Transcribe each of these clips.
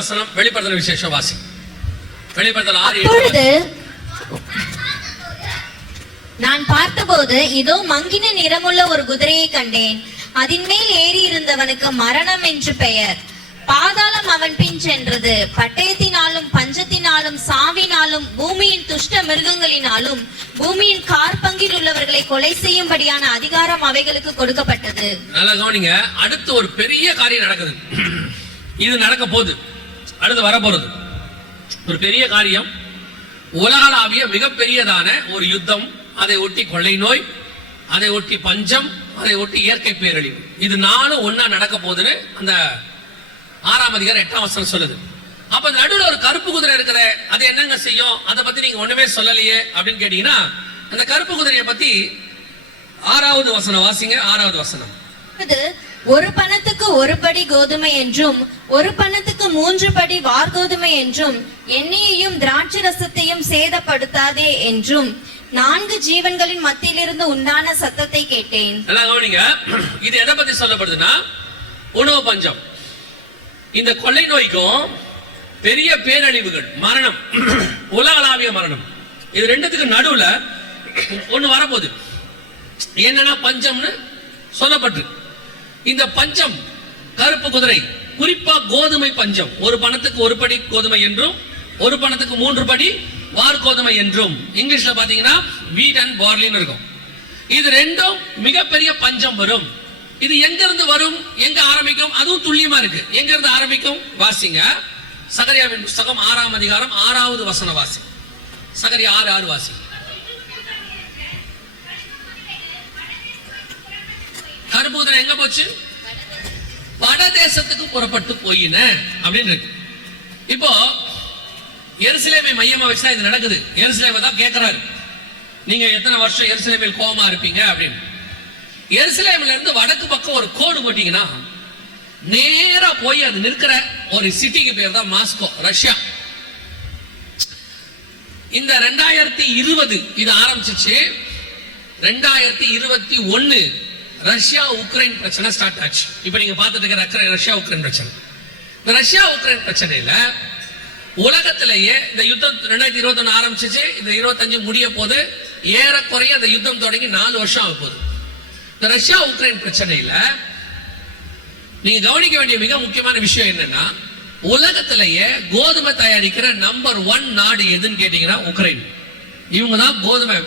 வசனம் வெளிப்படுத்தல் விசேஷம் வாசி. வெளிப்படுத்தல் 6. அப்பொழுது நான் பார்த்தபோது இதோ மங்கின நிறமுள்ள ஒரு குதிரையை கண்டேன். அதன் மேல் ஏறி இருந்தவனுக்கு மரணம் என்று பெயர். பாதாளம் அவன் பின் சென்றது. பட்டயத்தினாலும் பஞ்சத்தினாலும் சாவினாலும் பூமியின் துஷ்ட மிருகங்களினாலும் பூமியின் கார்பங்கில் உள்ளவர்களை கொலை செய்யும்படியான அதிகாரம் அவைகளுக்கு கொடுக்கப்பட்டது. நல்லா கவனிங்க. அடுத்து ஒரு பெரிய காரியம் நடக்குது. இது நடக்க போகுது, அடுத்து வரப்போறது ஒரு பெரிய காரியம். உலகளாவிய மிகப்பெரியதான ஒரு யுத்தம், அதை ஒட்டி கொள்ளை நோய், அதை ஒட்டி பஞ்சம், அதை ஒட்டி இயற்கை பேரழிவு, இது 4 ஒன்னா நடக்க போகுதுன்னு அந்த 6ஆம் அதிகாரம் 8ஆம் வசனம் சொல்லுது. அப்ப நடுவில் ஒரு கருப்பு குதிரை இருக்குது, அது என்னங்க செய்யும், அதை பத்தி நீங்க ஒண்ணுமே சொல்லலையே அப்படின்னு கேட்டீங்கன்னா, அந்த கருப்பு குதிரையை பத்தி 6வது வசனம் வாசிங்க. 6வது வசனம். ஒரு பணத்துக்கு ஒரு படி கோதுமை என்றும் ஒரு பணத்துக்கு 3 படி வார்கோதுமை என்றும் எண்ணெயையும் திராட்சை ரசத்தையும் சேதப்படுத்தாதே என்றும் 4 ஜீவன்களின் மத்தியிலிருந்து உண்டான சத்தத்தை கேட்டேன். இது எதை பத்தி சொல்லப்படுதுன்னா, உணவு பஞ்சம், இந்த கொள்ளை நோய்க்கும் பெரிய பேரழிவுகள், மரணம், உலகளாவிய மரணம், இது ரெண்டுத்துக்கு நடுவுல ஒண்ணு வரப்போகுது. என்னன்னா பஞ்சம்னு சொல்லப்பட்டு, இந்த பஞ்சம் கருப்பு குதிரை, குறிப்பா கோதுமை பஞ்சம், ஒரு பணத்துக்கு ஒரு படி கோதுமை என்றும் ஒரு பணத்துக்கு 3 படி வார்கோதுமை என்றும், இங்கிலீஷ்ல பாத்தீங்கன்னா வீட் அண்ட் பார்லின்னு இருக்கும். இது ரெண்டும் மிகப்பெரிய பஞ்சம் வரும். இது எங்க இருந்து வரும், எங்க ஆரம்பிக்கும், அதுவும் துல்லியமா இருக்கு. எங்க இருந்து ஆரம்பிக்கும் வாசிங்க. சகரியாவின் புத்தகம் 6ஆம் அதிகாரம் 6வது வசனம் வாசி. சகரியா 6:6 வாசி. கருப்புதிரை எங்க போச்சு? வட தேசத்துக்கு புறப்பட்டு போயின அப்படின்னு இருக்கு. இப்போ எருசலேமை மையமா வச்சுதான் இது நடக்குது. எருசலேமை தான் கேட்கிறாரு, நீங்க எத்தனை வருஷம் எருசலேமில் கோபமா இருப்பீங்க அப்படின்னு. எருசலேம்ல இருந்து வடக்கு பக்கம் ஒரு கோடு போட்டீங்கன்னா நேரா போய் அது நிற்கிற ஒரு சிட்டிக்கு பேர் தான் மாஸ்கோ, ரஷ்யா. இந்த 2020 இது ஆரம்பிச்சிச்சு. 2021 ரஷ்யா உக்ரைன் பிரச்சனை ஸ்டார்ட் ஆச்சு. இப்ப நீங்க பார்த்துட்டு இருக்கிற ரஷ்யா உக்ரைன் பிரச்சனை. இந்த ரஷ்யா உக்ரைன் பிரச்சனையில உலகத்திலேயே இந்த யுத்தம் 2021 ஆரம்பிச்சிச்சு, இந்த 25 முடிய போது, ஏறக்குறைய இந்த யுத்தம் தொடங்கி 4 வருஷம் ஆக போகுது. இந்த ரஷ்யா உக்ரைன் பிரச்சனையில நீங்க கவனிக்க வேண்டிய மிக முக்கியமான விஷயம் என்னன்னா, உலகத்திலேயே கோதுமை தயாரிக்கிற நம்பர் 1 நாடு எதுன்னு கேட்டீங்கன்னா உக்ரைன். இவங்க தான் கோதுமை,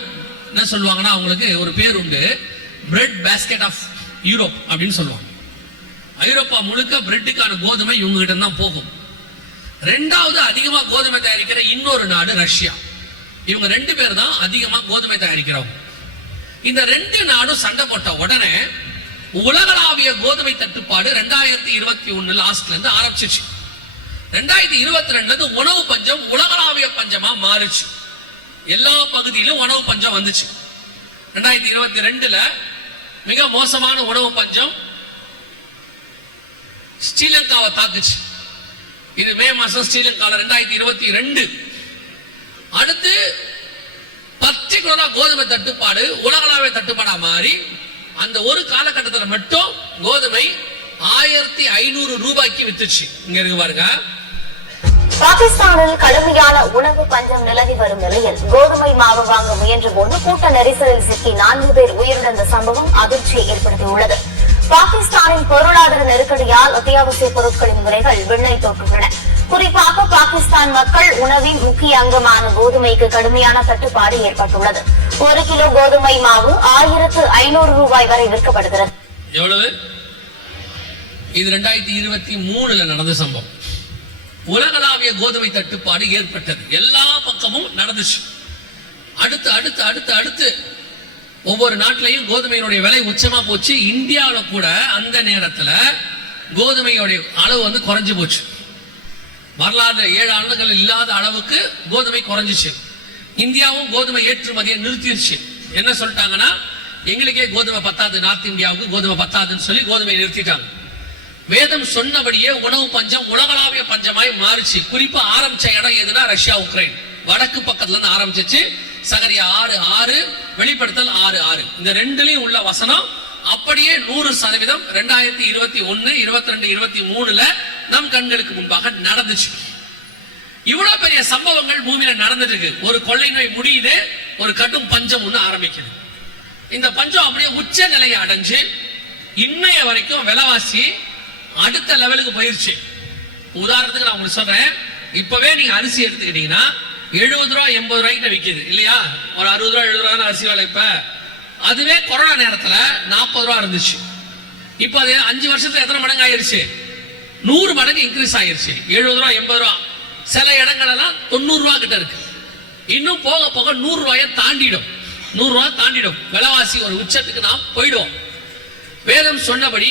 என்ன சொல்லுவாங்கன்னா, அவங்களுக்கு ஒரு பேர் உண்டு, பிரெட் பாஸ்கெட் ஆஃப் யூரோப் அப்படின்னு சொல்லுவாங்க. ஐரோப்பா முழுக்க பிரெட்டுக்கான கோதுமை இவங்க கிட்ட தான் போகும். 2வது அதிகமா கோதுமை தயாரிக்கிற இன்னொரு நாடு ரஷ்யா. இவங்க 2 பேர் தான் அதிகமா கோதுமை தயாரிக்கிறவங்க. இந்த 2 நாடும் சண்டை போட்ட உடனே உலகளாவிய கோதுமை தட்டுப்பாடு 2021 லாஸ்ட்ல இருந்து ஆரம்பிச்சிச்சு. 2022 உணவு பஞ்சம் உலகளாவிய பஞ்சமா மாறுச்சு. எல்லா பகுதியிலும் உணவு பஞ்சம் வந்துச்சு. 2022 மிக மோசமான உணவு பஞ்சம் ஸ்ரீலங்காவை தாக்குச்சு. இது மே மாசம் ஸ்ரீலங்கால 2022. அடுத்து பர்டிகுலரா கோதுமை தட்டுப்பாடு உலகளாவிய தட்டுப்பாடா மாறி அந்த ஒரு காலகட்டத்தில் மட்டும் கோதுமை 1500 ரூபாய்க்கு வித்துச்சு. இங்க இருக்கு பாருங்க. பாகிஸ்தானில் கடுமையான உணவு பஞ்சம் நிலவி வரும் நிலையில் கோதுமை மாவு வாங்க முயன்ற போது கூட்ட நெரிசலில் சிக்கி 4 பேர் உயிரிழந்த சம்பவம் அதிர்ச்சியை ஏற்படுத்தியுள்ளது. பாகிஸ்தானின் பொருளாதார நெருக்கடியால் அத்தியாவசிய பொருட்களின் விலைகள் விண்ணை தொட்டுள்ளன. குறிப்பாக பாகிஸ்தான் மக்கள் உணவின் முக்கிய அங்கமான கோதுமைக்கு கடுமையான தட்டுப்பாடு ஏற்பட்டுள்ளது. 1 கிலோ கோதுமை மாவு 1500 ரூபாய் வரை விற்கப்படுகிறது. எவ்வளவு? இது 2023 நடந்த சம்பவம். உலகளாவிய கோதுமை தட்டுப்பாடு ஏற்பட்டது. எல்லா பக்கமும் நடந்துச்சு. அடுத்து அடுத்து அடுத்து அடுத்து ஒவ்வொரு நாட்டிலையும் கோதுமையினுடைய விலை உச்சமா போச்சு. இந்தியாவில் கூட அந்த நேரத்தில் கோதுமையுடைய அளவு குறைஞ்சு போச்சு. வரலாறு 7 ஆண்டுகள் இல்லாத அளவுக்கு கோதுமை குறைஞ்சிச்சு. இந்தியாவும் கோதுமை ஏற்றுமதியை நிறுத்திடுச்சு. என்ன சொல்லிட்டாங்கன்னா, எங்களுக்கே கோதுமை பத்தாது, நார்த் இந்தியாவுக்கு கோதுமை பத்தாதுன்னு சொல்லி கோதுமையை நிறுத்திட்டாங்க. வேதம் சொன்னபடியே உணவு பஞ்சம் உலகளாவிய பஞ்சமாய் மாறிச்சு. குறிப்பா ஆரம்பிச்ச இடம் எதுனா ரஷ்யா உக்ரைன். வடக்கு பக்கத்துல இருந்து ஆரம்பிச்சிச்சு. சகரியா 6:6, வெளிப்படுத்தல் 6:6. இந்த 2லயும் உள்ள வசனம் அப்படியே 100% 2021, 22, 23 நம் கண்களுக்கு முன்பாக நடந்துச்சு. இவ்வளவு பெரிய சம்பவங்கள் பூமியில நடந்துட்டு இருக்கு. ஒரு கொள்ளை நோய் முடியுது, ஒரு கடும் பஞ்சம் ஒண்ணு ஆரம்பிக்குது. இந்த பஞ்சம் அப்படியே உச்ச நிலையை அடைஞ்சு இன்னைய வரைக்கும் விலைவாசி அடுத்த லெவலுக்கு போயிருச்சு. உதாரணத்துக்கு நான் உங்களுக்கு சொல்றேன், இப்பவே நீங்க அரிசி எடுத்துக்கிட்டீங்கன்னா 70 ரூபா 80 ரூபாய்க்கு விற்கிது இல்லையா? ஒரு 60 ரூபா 70 ரூபா அரிசி விலை. இப்ப அதுவே கொரோனா நேரத்துல 40 ரூபா இருந்துச்சு. இப்ப அது 5 வருஷத்துல எத்தனை மடங்கு ஆயிருச்சு? 100 மடங்கு இன்க்ரீஸ் ஆயிருச்சு. 70 ரூபா 80 ரூபா, சில இடங்கள் எல்லாம் 90 ரூபா கிட்ட இருக்கு. இன்னும் போக போக 100 ரூபாயை தாண்டிடும். 100 ரூபாய் தாண்டிடும். விலைவாசி ஒரு உச்சத்துக்கு நாம் போயிடுவோம். வேதம் சொன்னபடி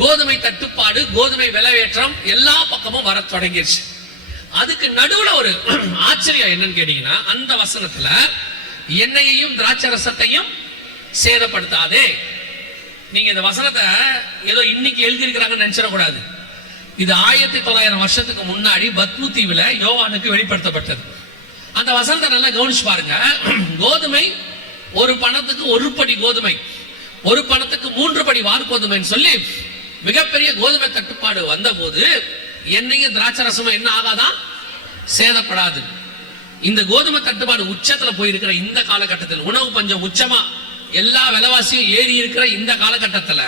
கோதுமை தட்டுப்பாடு, கோதுமை விலையேற்றம் எல்லா பக்கமும் வர தொடங்கிருச்சு. அதுக்கு நடுவுல ஒரு ஆச்சரியம் என்னன்னு கேட்டீங்கன்னா, அந்த வசனத்துல எண்ணெயையும் திராட்சை ரசத்தையும் சேதப்படுத்தாதே. நீங்க இந்த வசனத்தை ஏதோ இன்னைக்கு எழுதியிருக்கிறாங்கன்னு நினைச்சிடக்கூடாது. இது 1900 வருஷத்துக்கு முன்னாடி பத்மு தீவுல யோவானுக்கு வெளிப்படுத்தப்பட்டது. அந்த வசனத்தை நல்லா கவனிச்சு பாருங்க. கோதுமை ஒரு பணத்துக்கு 1 படி கோதுமை, ஒரு பணத்துக்கு 3 படி வார்கோதுமைன்னு சொல்லி மிகப்பெரிய கோதுமை தட்டுப்பாடு வந்த போது எண்ணெயும் திராட்சை ரசமும் என்ன ஆகாதான்? சேதப்படாது. இந்த கோதுமை தட்டுப்பாடு உச்சத்துல போயிருக்கிற இந்த காலகட்டத்தில், உணவு பஞ்சம் உச்சமா எல்லா விலைவாசியும் ஏறி இருக்கிற இந்த காலகட்டத்துல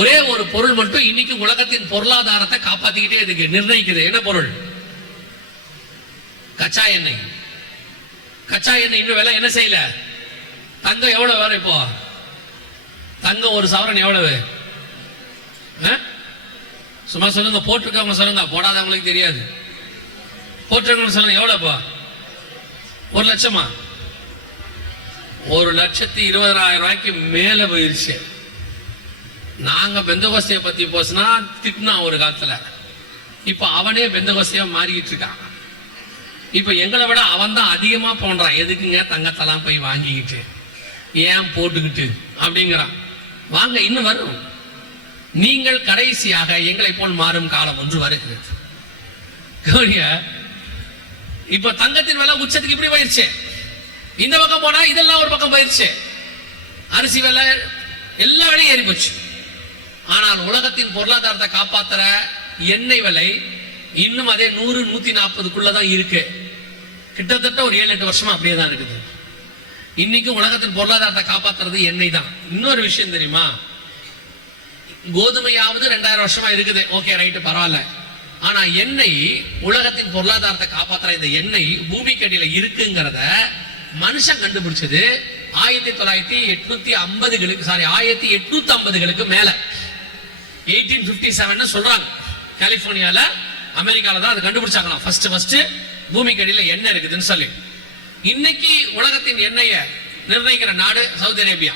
ஒரே ஒரு பொருள் மட்டும் இன்னைக்கு உலகத்தின் பொருளாதாரத்தை காப்பாத்திக்கிட்டே இருக்கு, நிர்ணயிக்குது. என்ன பொருள்? கச்சா எண்ணெய். கச்சா எண்ணெய் இன்னும் விலை என்ன செய்யல. தங்கம் எவ்வளவு வேற? இப்போ தங்கம் ஒரு சவரன் எவ்வளவு? சும்மா சொல்லுங்க, போட்டிருக்கவங்க சொல்லுங்க, போடாதவங்களுக்கு தெரியாது. போட்டிருக்கவங்க சொல்லுங்க, எவ்வளவு இப்போ? 1 லட்சமா? 1,20,000 ரூபாய்க்கு மேல போயிருச்சு. நாங்க பெந்தகோஸ்தையை பத்தி போசினா திட்டினா ஒரு காலத்துல. இப்ப அவனே பெந்தகோஸ்தையா மாறிக்கிட்டு இருக்கான். இப்ப எங்களை விட அவன் தான் அதிகமா போன்றான். எதுக்குங்க தங்கத்தெல்லாம் போய் வாங்கிக்கிட்டு, ஏன் போட்டுக்கிட்டு அப்படிங்கிறான். வாங்க, இன்னும் வரும். நீங்கள் கடைசியாக எங்களை போல் மாறும் காலம் ஒன்று வருகிறது. இப்ப தங்கத்தின் விலை உச்சத்துக்கு இப்படி போயிருச்சு. இந்த பக்கம் போனா இதெல்லாம் ஒரு பக்கம் போயிருச்சு. அரிசி விலை எல்லா விலையும் ஏறி போச்சு. ஆனால் உலகத்தின் பொருளாதாரத்தை காப்பாத்துற எண்ணெய் விலை இன்னும் அதே 100-140க்குள்ளதான் இருக்கு. கிட்டத்தட்ட ஒரு 7-8 வருஷமா அப்படியே தான் இருக்குது. இன்னைக்கு உலகத்தின் பொருளாதாரத்தை காப்பாத்துறது எண்ணெய் தான். இன்னொரு விஷயம் தெரியுமா? கோதுமையாவது 2000 வருஷமா இருக்குது, ஓகே ரைட்டு, பரவாயில்ல. ஆனா எண்ணெய், உலகத்தின் பொருளாதாரத்தை காப்பாத்துற இந்த எண்ணெய் பூமிக்கடியில இருக்குங்கிறத மனுஷன் கண்டுபிடிச்சது 1850களுக்கு மேல, 1857 சொல்றாங்க. கலிபோர்னியால, அமெரிக்கால தான் அது கண்டுபிடிச்சாங்களாம். ஃபர்ஸ்ட் பூமிக்கடியில எண்ணெய் இருக்குதுன்னு சொல்லி. இன்னைக்கு உலகத்தின் எண்ணெயை நிர்ணயிக்கிற நாடு சவுதி அரேபியா.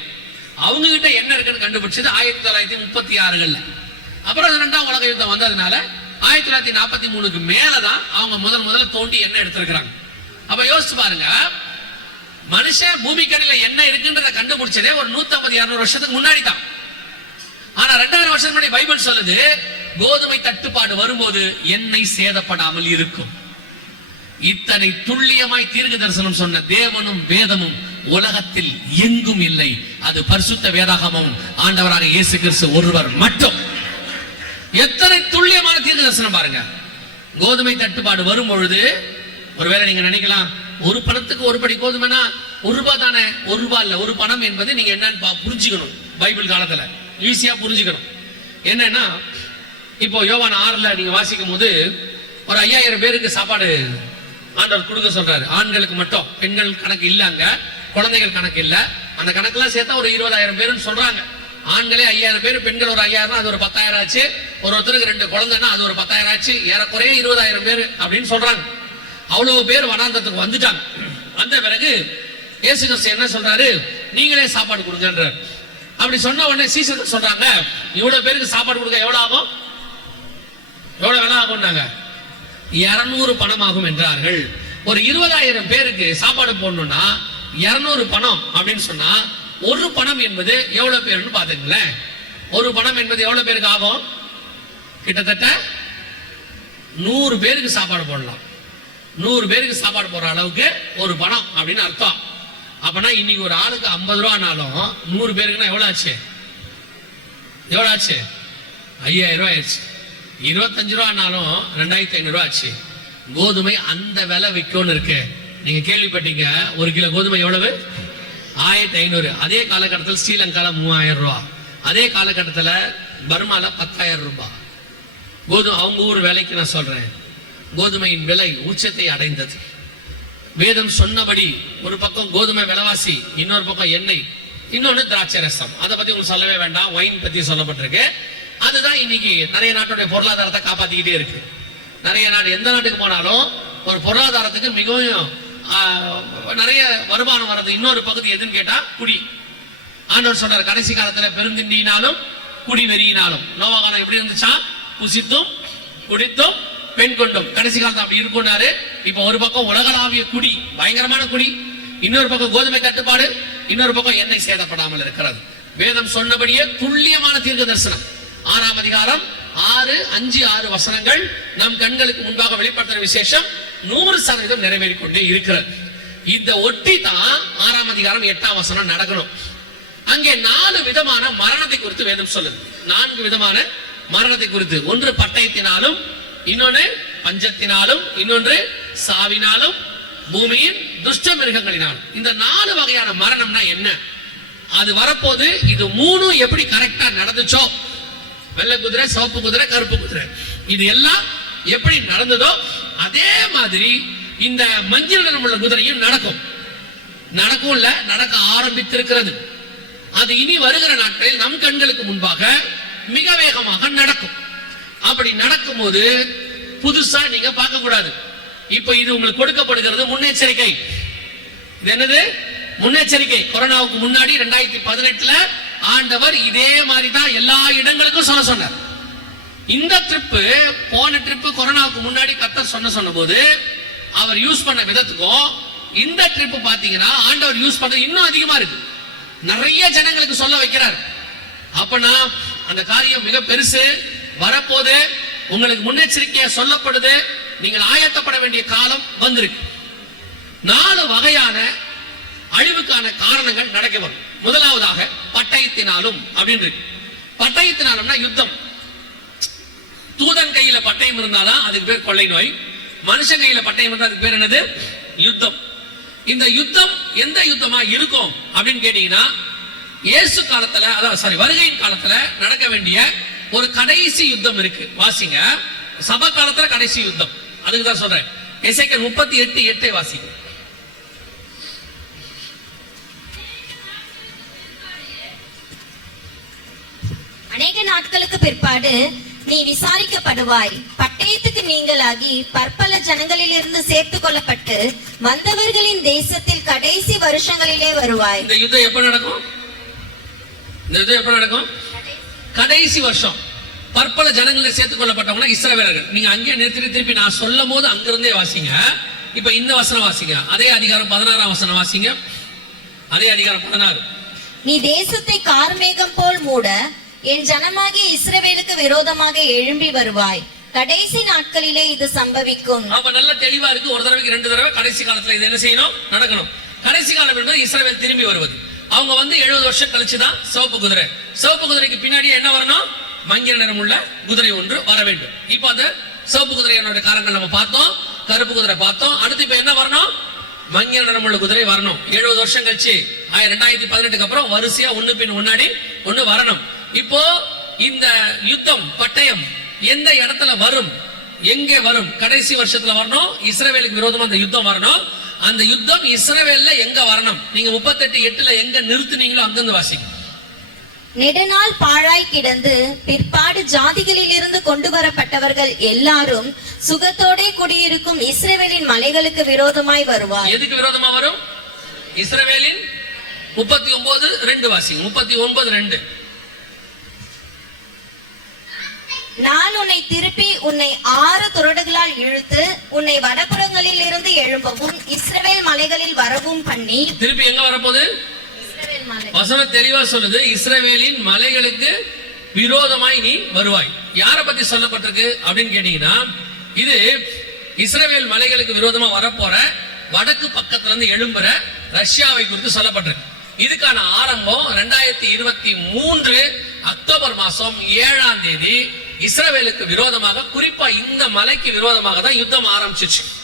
அவங்க கிட்ட என்ன இருக்குன்னு கண்டுபிடிச்சது 1936. அப்புறம் 2ஆம் உலக யுத்தம் வந்ததுனால 1943க்கு மேலதான் அவங்க முதல்ல தோண்டி எண்ணெய் எடுத்திருக்கிறாங்க. அப்ப யோசிச்சு பாருங்க, மனுஷன் பூமிக்கடியில என்ன இருக்குன்றத கண்டுபிடிச்சதே ஒரு 150-200 வருஷத்துக்கு முன்னாடி தான். ஆனா 2000 வருஷத்துக்கு முன்னாடி பைபிள் சொல்லுது, கோதுமை தட்டுப்பாடு வரும்போது எண்ணெய் சேதப்படாமல் இருக்கும். இத்தனை துல்லியமாய் தீர்க்க தரிசனம் சொன்ன தேவனும் வேதமும் உலகத்தில் எங்கும் இல்லை. அது பரிசுத்த வேதாகமும் ஆண்டவராக இயேசு கிறிஸ்து ஒருவர் மட்டும். எத்தனை துல்லியமான தீர்க்க தரிசனம் பாருங்க. கோதுமை தட்டுப்பாடு வரும் பொழுது, ஒருவேளை நீங்க நினைக்கலாம், ஒரு பணத்துக்கு 1 படி கோதுமைனா 1 ரூபாய் தானே. 1 ரூபாய் இல்ல, ஒரு பணம் என்பது நீங்க என்னன்னு புரிஞ்சுக்கணும். பைபிள் காலத்துல ஈஸியா புரிஞ்சுக்கணும். என்னன்னா, இப்போ யோவான் 6ல நீங்க வாசிக்கும் போது ஒரு 5000 பேருக்கு சாப்பாடு ஆண்டவர் கொடுக்க சொல்றாரு. ஆண்களுக்கு மட்டும், பெண்கள் கணக்கு இல்ல, அங்க குழந்தைகள் கணக்கு இல்ல. அந்த கணக்கெல்லாம் சேர்த்தா ஒரு 20,000 பேருன்னு சொல்றாங்க. ஆண்களே 5000 பேர், பெண்கள் ஒரு 5000, அது ஒரு 10,000 ஆச்சு. ஒருத்தருக்கு 2 குழந்தைன்னா அது ஒரு 10,000 ஆச்சு. ஏறக்குறைய 20,000 பேர் அப்படின்னு சொல்றாங்க. அவ்வளவு பேர் வனாந்தரத்துக்கு வந்துட்டாங்க. வந்த பிறகு இயேசு கிறிஸ்து என்ன சொல்றாரு? நீங்களே சாப்பாடு கொடுங்கன்றார். அப்படி சொன்ன உடனே சீசர்கள் சொல்றாங்க, இவ்வளவு பேருக்கு சாப்பாடு கொடுக்க எவ்வளவு ஆகும்? எவ்வளவு வேலை ஆகும்னாங்க? 200 பணம் ஆகும் என்றார்கள். ஒரு 20,000 பேருக்கு சாப்பாடு போடணும்னா 200 பணம் அப்படின்னு சொன்னா, ஒரு பணம் என்பது எவ்வளவு பேருன்னு பாத்துங்களேன். ஒரு பணம் என்பது எவ்வளவு பேருக்கு ஆகும்? கிட்டத்தட்ட 100 பேருக்கு சாப்பாடு போடலாம். 100 பேருக்கு சாப்பாடு போடுற அளவுக்கு ஒரு பணம் அப்படின்னு அர்த்தம். அப்பனா இன்னைக்கு ஒரு ஆளுக்கு 50 ரூபானாலும் 100 பேருக்குன்னா எவ்வளவு ஆச்சு? 5000 ரூபாய் ஆயிடுச்சு. 25 ரூபானாலும் 2500 ரூபா ஆச்சு. கோதுமை அந்த விலை விற்கும்னு இருக்கு. நீங்க கேள்விப்பட்டீங்க, 1 கிலோ கோதுமை எவ்வளவு? 1500. அதே காலகட்டத்தில் ஸ்ரீலங்கால 3000 ரூபா, அதே காலகட்டத்தில் பர்மால 10,000 ரூபாய். கோதுமை அவங்க ஊர் விலைக்கு நான் சொல்றேன். கோதுமையின் விலை உச்சத்தை அடைந்தது. வேதம் சொன்னபடி ஒரு பக்கம் கோதுமை விலைவாசி, இன்னொரு பக்கம் எண்ணெய், இன்னொன்னு திராட்சை ரசம். அதை பத்தி உங்களுக்கு சொல்லவே வேண்டாம், ஒயின் பத்தி சொல்லப்பட்டிருக்கு. அதுதான் இன்னைக்கு நிறைய நாட்டுடைய பொருளாதாரத்தை காப்பாத்திக்கிட்டே இருக்கு. நிறைய நாடு, எந்த நாட்டுக்கு போனாலும் ஒரு பொருளாதாரத்துக்கு மிகவும் நிறைய வருமானம் வர்றது இன்னொரு பகுதி எதுன்னு கேட்டா குடி. ஆண்டவர் சொல்றாரு, கடைசி காலத்துல பெருந்திண்டியினாலும் குடி வெறியினாலும். நோவா காலம் எப்படி இருந்துச்சா? புசித்தும் குடித்தும் பெண் கொண்டும். கடைசி காலத்துல அப்படி இருக்கும்னாரு. இப்ப ஒரு பக்கம் உலகளாவிய குடி, பயங்கரமான குடி, இன்னொரு பக்கம் கோதுமை தட்டுப்பாடு, இன்னொரு பக்கம் எண்ணெய் சேதப்படாமல் இருக்கிறது. வேதம் சொன்னபடியே துல்லியமான தீர்க்க தரிசனம். 6ஆம் அதிகாரம் 6, 5, 6 வசனங்கள் நம் கண்களுக்கு முன்பாக வெளிப்படுத்துற விசேஷம் 100% நிறைவேறிக் கொண்டே இருக்கிறது. இந்த ஒட்டி தான் 6ஆம் அதிகாரம் 8ஆம் வசனம் நடக்கணும். அங்கே 4 விதமான மரணத்தை குறித்து வேதம் சொல்லுது. 4 விதமான மரணத்தை குறித்து. ஒன்று பட்டயத்தினாலும், இன்னொன்று பஞ்சத்தினாலும், இன்னொன்று சாவினாலும், பூமியின் துஷ்ட மிருகங்களினாலும். இந்த 4 வகையான மரணம்னா என்ன? அது வரப்போது. இது 3 எப்படி கரெக்டா நடந்துச்சோ, வெள்ளை குதிரை, சிவப்பு குதிரை, கருப்பு குதிரை, இது எல்லாம் எப்படி நடந்ததோ அதே மாதிரி இந்த மஞ்சள் நிறம் உள்ள குதிரையும் நடக்கும். நடக்கும்ல, நடக்க ஆரம்பித்திருக்கிறது. அது இனி வருகிற நாட்களில் நம் கண்களுக்கு முன்பாக மிக வேகமாக நடக்கும். அப்படி நடக்கும் போது புதுசா நீங்க பார்க்க கூடாது. இப்ப இது உங்களுக்கு கொடுக்கப்படுகிறது முன்னெச்சரிக்கை. இது என்னது? முன்னெச்சரிக்கை. கொரோனாவுக்கு முன்னாடி 2018 ஆண்டவர் இதே மாதிரி தான் எல்லா இடங்களுக்கும் சொல்ல சொன்னார். இந்த ட்ரிப்பு, போன ட்ரிப்பு கொரோனாவுக்கு முன்னாடி கர்த்தர் சொன்ன போது அவர் யூஸ் பண்ண விதத்துக்கும் இந்த ட்ரிப் பாத்தீங்கன்னா ஆண்டவர் யூஸ் பண்றது இன்னும் அதிகமா இருக்கு. நிறைய ஜனங்களுக்கு சொல்ல வைக்கிறார். அப்பனா அந்த காரியம் மிக பெருசு வரப்போது. உங்களுக்கு முன்னெச்சரிக்கையா சொல்லப்படுது. நீங்கள் ஆயத்தப்பட வேண்டிய காலம் வந்திருக்கு. 4 வகையான அழிவுக்கான காரணங்கள் நடக்க வரும். முதலாவதாக பட்டயத்தினாலும் அப்படின்னு இருக்கு. பட்டயத்தினாலும்னா யுத்தம். தூதன் கையில பட்டயம் இருந்தாதான் அதுக்கு பேர் கொள்ளை நோய். மனுஷன் கையில பட்டயம் இருந்தா அதுக்கு பேர் என்னது? யுத்தம். இந்த யுத்தம் எந்த யுத்தமா இருக்கும் அப்படின்னு கேட்டீங்கன்னா, இயேசு காலத்துல, அதாவது வருகையின் காலத்துல நடக்க வேண்டிய ஒரு கடைசி யுத்தம் இருக்கு. வாசிங்க, சபை காலத்துல கடைசி யுத்தம். அதுக்கு தான் சொல்றேன். எசேக்கியேல் 38:8 வாசிங்க. அநேக நாட்களுக்கு பிற்பாடு நீ விசாரிக்கப்படுவாய். பட்டயத்துக்கு நீங்களாகி பற்பல ஜனங்களிலிருந்து சேர்த்துக் கொள்ளப்பட்டு வந்தவர்களின் தேசத்தில் கடைசி வருஷங்களிலே வருவாய். இந்த யுத்தம் எப்ப நடக்கும்? இந்த யுத்தம் எப்ப நடக்கும்? கடைசி வருஷம். பற்பல ஜனங்களை சேர்த்துக் கொள்ளப்பட்டவங்க இஸ்ரவேலர்கள். நீங்க அங்கேயே நிறுத்தி திருப்பி நான் சொல்லும் போது அங்கிருந்தே வாசிங்க. இப்ப இந்த வசனம் வாசிங்க. அதே அதிகாரம் 16ஆம் வசனம் வாசிங்க. அதே அதிகாரம் 16. நீ தேசத்தை கார்மேகம் போல் மூட என் ஜனமாகிய இஸ்ரவேலுக்கு விரோதமாக எழும்பி வருவாய். கடைசி நாட்களிலே இது சம்பவிக்கும். அப்ப நல்ல தெளிவா இருக்கு. ஒரு தடவைக்கு 2 தடவை கடைசி காலத்துல இது என்ன செய்யணும்? நடக்கணும். கடைசி காலம் என்பது இஸ்ரவேல் திரும்பி வருவது. அவங்க வந்து 70 வருஷம் கழிச்சுதான் சிவப்பு குதிரை. சிவப்பு குதிரைக்கு பின்னாடி என்ன வரணும்? மஞ்சள் நிறம் உள்ள குதிரை ஒன்று வர வேண்டும். இப்ப அந்த சிவப்பு குதிரையோட காரங்கள் நம்ம பார்த்தோம், கருப்பு குதிரை பார்த்தோம். அடுத்து இப்ப என்ன வரணும்? மஞ்சள் நிறம் உள்ள குதிரை வரணும். 70 வருஷம் கழிச்சு 2018க்கு அப்புறம் வரிசையா ஒண்ணு பின் முன்னாடி ஒண்ணு வரணும். இப்போ இந்த யுத்தம், பட்டயம் எந்த இடத்துல வரும்? எங்கே வரும்? கடைசி வருஷத்துல வரணும். இஸ்ரவேலுக்கு விரோதமா அந்த யுத்தம் வரணும். அந்த யுத்தம் இஸ்ரவேல்ல எங்க வரணும்? நீங்க 38:8 எங்க நிறுத்துனீங்களோ அங்கிருந்து வாசிங்க. நெடுநாள் பாழாய் கிடந்து பிற்பாடு ஜாதிகளிலிருந்து கொண்டு வரப்பட்டவர்கள் எல்லாரும் சுகத்தோடே குடியிருக்கும் இஸ்ரவேலின் மலைகளுக்கு விரோதமாய் வருவார். எதுக்கு விரோதமா வரும்? இஸ்ரவேலின் 39:2 வாசிங்க. 39:2. நான் உன்னை திருப்பி உன்னை 6 துறடுகளால் இழுத்து உன்னை வடபுறங்களில் இருந்து எழும்பவும் இஸ்ரவேல் மலைகளில் வரவும் பண்ணி. திருப்பி எங்க வரப்போகுது? இஸ்ரவேல் மலை. வசனம் தெளிவா சொல்லுது, இஸ்ரவேலின் மலைகளுக்கு விரோதமாய் நீ வருவாய். யார பத்தி சொல்லப்பட்டிருக்கு அப்படின்னு கேட்டீங்கன்னா, இது இஸ்ரவேல் மலைகளுக்கு விரோதமா வரப்போற வடக்கு பக்கத்துல இருந்து எழும்புற ரஷ்யாவை குறித்து சொல்லப்பட்டிருக்கு. இதுக்கான ஆரம்பம் 2023 அக்டோபர் மாசம் 7ஆம் தேதி இஸ்ரவேலுக்கு விரோதமாக, குறிப்பா இந்த மலைக்கு விரோதமாக தான் யுத்தம் ஆரம்பிச்சிச்சு.